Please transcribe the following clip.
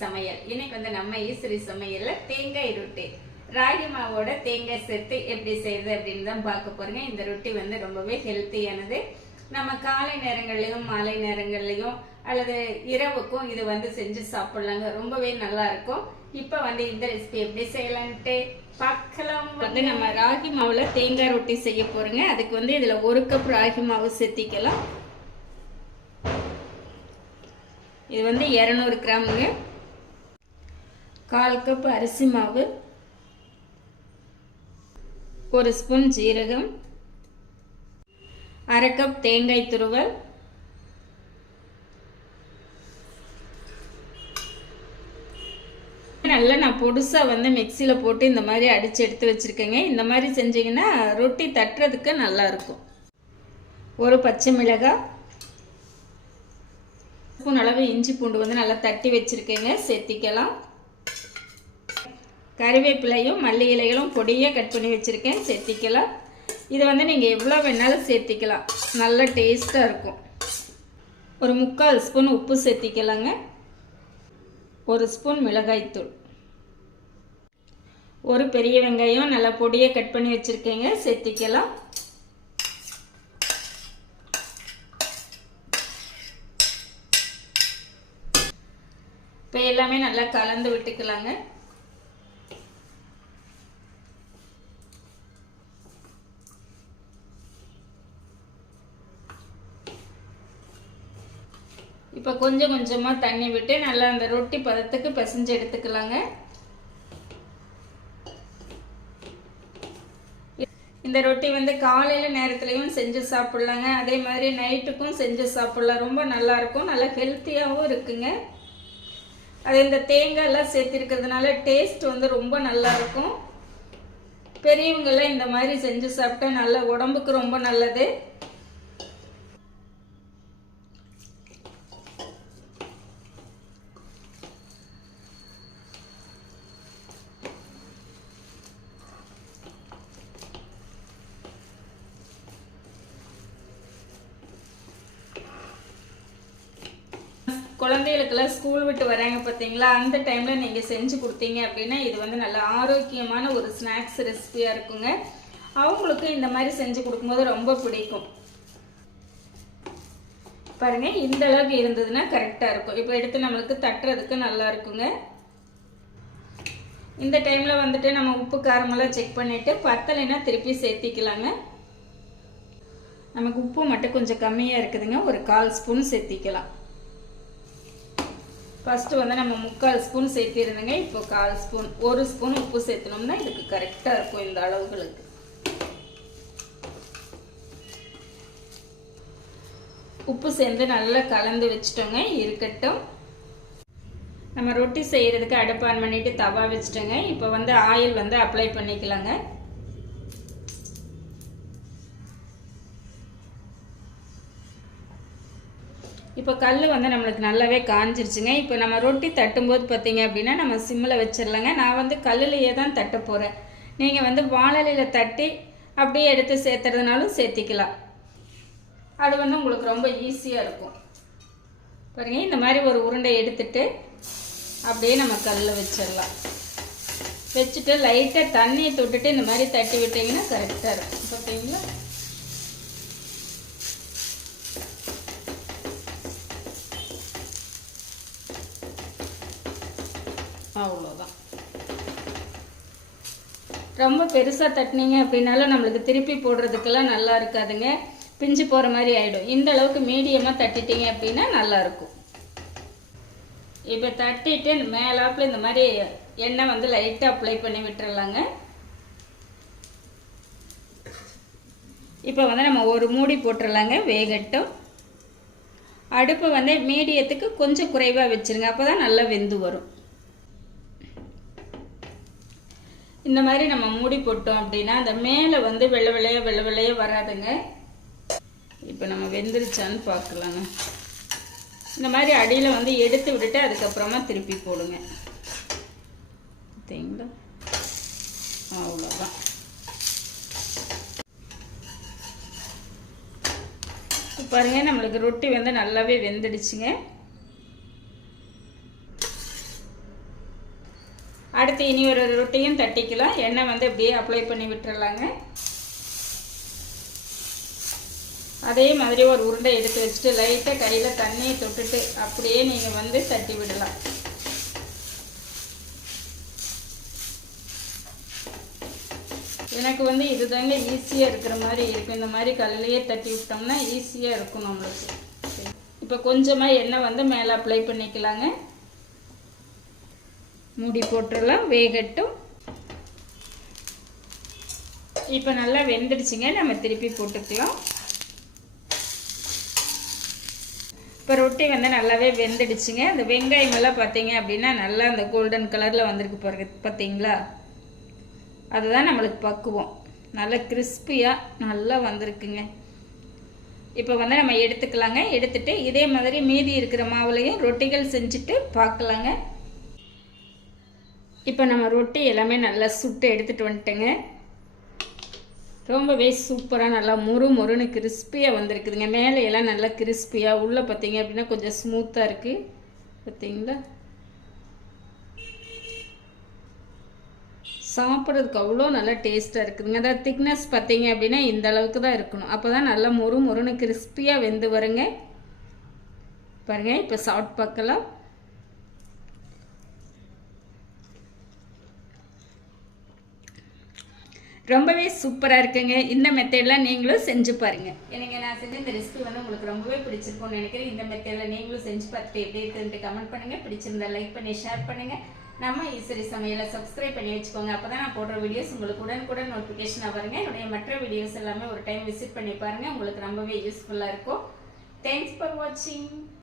சமையல். இன்னைக்கு வந்து நம்ம ஈஸ்வரி சமையல்ல தேங்காய் ரொட்டி. ராகி மாவோட தேங்காய் சேர்த்து எப்படி செய்யுது அப்படின்னு தான் பார்க்க போறீங்க. இந்த ரொட்டி வந்து ரொம்பவே ஹெல்த்தியானது. நம்ம காலை நேரங்கள்லயும் மாலை நேரங்கள்லையும் அல்லது இரவுக்கும் இது வந்து செஞ்சு சாப்பிடலாங்க. ரொம்பவே நல்லா இருக்கும். இப்போ வந்து இந்த ரெசிபி எப்படி செய்யலான்ட்டு பார்க்கலாம் வந்து நம்ம ராகி மாவுல தேங்காய் ரொட்டி செய்ய போறோங்க. அதுக்கு வந்து இதுல ஒரு கப் ராகி மாவு சேர்த்திக்கலாம். இது வந்து இரநூறு கிராமுங்க. கால் கப் அரிசி மாவு ஒரு ஸ்பூன் ஜீரகம் அரை கப் தேங்காய் துருவல் நல்லா நான் பொடுசாக வந்து மிக்சியில் போட்டு இந்த மாதிரி அடித்து எடுத்து வச்சுருக்கேங்க. இந்த மாதிரி செஞ்சிங்கன்னா ரொட்டி தட்டுறதுக்கு நல்லா இருக்கும். ஒரு பச்சை மிளகாய் ஸ்பூன் அளவு இஞ்சி பூண்டு வந்து நல்லா தட்டி வச்சுருக்கேங்க. சேர்த்திக்கலாம். கறிவேப்பிலையும் மல்லி இலைகளும் பொடியே கட் பண்ணி வச்சுருக்கேன். சேர்த்திக்கலாம். இது வந்து நீங்கள் எவ்வளோ வேணாலும் சேர்த்திக்கலாம். நல்ல டேஸ்ட்டாக இருக்கும். ஒரு முக்கால் ஸ்பூன் உப்பு சேர்த்திக்கலாங்க. ஒரு ஸ்பூன் மிளகாய்த்தூள் ஒரு பெரிய வெங்காயம் நல்லா பொடியை கட் பண்ணி வச்சுருக்கேங்க. சேர்த்திக்கலாம். இப்போ எல்லாமே நல்லா கலந்து விட்டுக்கலாங்க. இப்போ கொஞ்சம் கொஞ்சமாக தண்ணி விட்டு நல்லா அந்த ரொட்டி பதத்துக்கு பிசைஞ்சு எடுத்துக்கலாங்க. இந்த ரொட்டி வந்து காலையில் நேரத்துலையும் செஞ்சு சாப்பிட்லாங்க. அதே மாதிரி நைட்டுக்கும் செஞ்சு சாப்பிட்லாம். ரொம்ப நல்லாயிருக்கும் நல்லா ஹெல்த்தியாகவும் இருக்குங்க. அது இந்த தேங்காயெல்லாம் சேர்த்திருக்கிறதுனால டேஸ்ட் வந்து ரொம்ப நல்லாயிருக்கும் பெரியவங்களாம் பெரியவங்கெல்லாம் இந்த மாதிரி செஞ்சு சாப்பிட்டா நல்ல உடம்புக்கு ரொம்ப நல்லது. குழந்தைகளுக்கெல்லாம் ஸ்கூல் விட்டு வராங்க பார்த்தீங்களா? அந்த டைமில் நீங்கள் செஞ்சு கொடுத்தீங்க அப்படின்னா இது வந்து நல்ல ஆரோக்கியமான ஒரு ஸ்நாக்ஸ் ரெசிபியாக இருக்குங்க. அவங்களுக்கு இந்த மாதிரி செஞ்சு கொடுக்கும்போது ரொம்ப பிடிக்கும். பாருங்க இந்த அளவுக்கு இருந்ததுன்னா கரெக்டாக இருக்கும். இப்போ எடுத்து நம்மளுக்கு தட்டுறதுக்கு நல்லா இருக்குங்க. இந்த டைமில் வந்துட்டு நம்ம உப்பு காரமெல்லாம் செக் பண்ணிவிட்டு பத்தலைன்னா திருப்பி சேர்த்திக்கலாங்க. நமக்கு உப்பு மட்டும் கொஞ்சம் கம்மியாக இருக்குதுங்க. ஒரு கால் ஸ்பூன் சேர்த்திக்கலாம். ஃபஸ்ட்டு வந்து நம்ம முக்கால் ஸ்பூன் சேர்த்திருந்தேங்க இப்போ கால் ஸ்பூன் ஒரு ஸ்பூன் உப்பு சேர்த்தணும்னா இதுக்கு கரெக்டாக இருக்கும் இந்த அளவுகளுக்கு. உப்பு சேர்ந்து நல்லா கலந்து வச்சுட்டோங்க இருக்கட்டும். நம்ம ரொட்டி செய்கிறதுக்கு அடுப்பான் பண்ணிவிட்டு தவா வச்சுட்டோங்க இப்போ வந்து ஆயில் வந்து அப்ளை பண்ணிக்கலாங்க. இப்போ கல் வந்து நம்மளுக்கு நல்லாவே காஞ்சிருச்சுங்க. இப்போ நம்ம ரொட்டி தட்டும்போது பார்த்தீங்க அப்படின்னா நம்ம சிம்மில் வச்சிடலாங்க. நான் வந்து கல்லுலையே தான் தட்ட போகிறேன் நீங்கள் வந்து வாழலையில் தட்டி அப்படியே எடுத்து சேர்த்துறதுனாலும் சேர்த்திக்கலாம். அது வந்து உங்களுக்கு ரொம்ப ஈஸியாக இருக்கும். பாருங்க இந்த மாதிரி ஒரு உருண்டை எடுத்துட்டு அப்படியே நம்ம கல்லில் வச்சிடலாம். வச்சுட்டு லைட்டாக தண்ணியை தொட்டுட்டு இந்த மாதிரி தட்டி விட்டிங்கன்னா கரெக்டாக இருக்கும். பார்த்தீங்களா அவ்வளோதான் ரொம்ப பெருசாக தட்டினீங்க அப்படின்னாலும் நம்மளுக்கு திருப்பி போடுறதுக்கெல்லாம் நல்லா இருக்காதுங்க. பிஞ்சு போகிற மாதிரி ஆகிடும் இந்த அளவுக்கு மீடியமாக தட்டிட்டீங்க அப்படின்னா நல்லாயிருக்கும் இப்போ தட்டிட்டு மேலாப்பில் இந்த மாதிரி எண்ணெய் வந்து லைட்டாக அப்ளை பண்ணி விட்டுறலாங்க. இப்போ வந்து நம்ம ஒரு மூடி போட்டுடலாங்க வேகட்டும். அடுப்பு வந்து மீடியத்துக்கு கொஞ்சம் குறைவாக வச்சுருங்க. அப்போ தான் நல்லா வெந்து வரும். இந்த மாதிரி நம்ம மூடி போட்டோம் அப்படின்னா அந்த மேலே வந்து வெள்ளை வெள்ளைய வெள்ளை வெள்ளைய வராதுங்க. இப்போ நம்ம வெந்துருச்சான்னு பார்க்கலாங்க. இந்த மாதிரி அடியில் வந்து எடுத்து விட்டுட்டு அதுக்கப்புறமா திருப்பி போடுங்க. பார்த்தீங்களா? அவ்வளோதான் பாருங்க நம்மளுக்கு ரொட்டி வந்து நல்லாவே வெந்துடுச்சுங்க. அடுத்து இனி ஒரு ரொட்டியும் தட்டிக்கலாம். எண்ணெய் வந்து இப்படியே அப்ளை பண்ணி விட்டுறலாங்க. அதே மாதிரி ஒரு உருண்டை எடுத்து வச்சுட்டு லைட்டாக கையில் தண்ணியை தொட்டுட்டு அப்படியே நீங்கள் வந்து தட்டி விடலாம். எனக்கு வந்து இதுதாங்க ஈஸியாக இருக்கிற மாதிரி இருக்கும் இந்த மாதிரி கல்லையே தட்டி விட்டோம்னா ஈஸியாக இருக்கும் நம்மளுக்கு. இப்போ கொஞ்சமாக எண்ணெய் வந்து மேலே அப்ளை பண்ணிக்கலாங்க. மூடி போட்டுடலாம் வேகட்டும். இப்போ நல்லா வெந்துடுச்சுங்க நம்ம திருப்பி போட்டுக்கலாம். இப்போ ரொட்டி வந்து நல்லாவே வெந்துடுச்சுங்க. அந்த வெங்காயமெல்லாம் பார்த்தீங்க அப்படின்னா நல்லா அந்த கோல்டன் கலரில் வந்திருக்கு பாருங்க பார்த்தீங்களா அதுதான் நம்மளுக்கு பக்குவம். நல்லா கிறிஸ்பியாக நல்லா வந்திருக்குங்க. இப்போ வந்து நம்ம எடுத்துக்கலாங்க. எடுத்துகிட்டு இதே மாதிரி மீதி இருக்கிற மாவுலையும் ரொட்டிகள் செஞ்சுட்டு பார்க்கலாங்க இப்போ நம்ம ரொட்டி எல்லாமே நல்லா சுட்டு எடுத்துகிட்டு வந்துட்டேங்க. ரொம்பவே சூப்பராக நல்லா முறு முறுன்னு கிறிஸ்பியாக வந்திருக்குதுங்க. மேலே எல்லாம் நல்லா கிறிஸ்பியாக உள்ளே பார்த்தீங்க அப்படின்னா கொஞ்சம் ஸ்மூத்தாக இருக்குது பார்த்தீங்களா சாப்பிட்றதுக்கு அவ்வளோ நல்லா டேஸ்ட்டாக இருக்குதுங்க. அதாவது திக்னஸ் பார்த்தீங்க அப்படின்னா இந்த அளவுக்கு தான் இருக்கணும். அப்போ தான் நல்லா மொறு மொறுன்னு கிறிஸ்பியாக வெந்து வருங்க. பாருங்கள் இப்போ சாப்பிட்டு பார்க்கலாம். ரொம்பவே சூப்பராக இருக்குங்க. இந்த மெத்தடில் நீங்களும் செஞ்சு பாருங்கள் எனக்கு நான் செஞ்ச இந்த ரெசிபி வந்து உங்களுக்கு ரொம்பவே பிடிச்சிருக்கும்னு நினைக்கிறேன். இந்த மெத்தடில் நீங்களும் செஞ்சு பார்த்துட்டு எப்படி இருக்குன்ட்டு கமெண்ட் பண்ணுங்கள் பிடிச்சிருந்தா லைக் பண்ணி ஷேர் பண்ணுங்கள் நம்ம ஈஸ்வரி சமையலை சப்ஸ்கிரைப் பண்ணி வச்சுக்கோங்க. அப்போ தான் நான் போடுற வீடியோஸ் உங்களுக்கு உடனுக்குடன் நோட்டிஃபிகேஷனாக வருங்க. என்னுடைய மற்ற வீடியோஸ் எல்லாமே ஒரு டைம் விசிட் பண்ணி பாருங்கள் உங்களுக்கு ரொம்பவே யூஸ்ஃபுல்லாக இருக்கும். தேங்க்ஸ் ஃபார் வாட்சிங்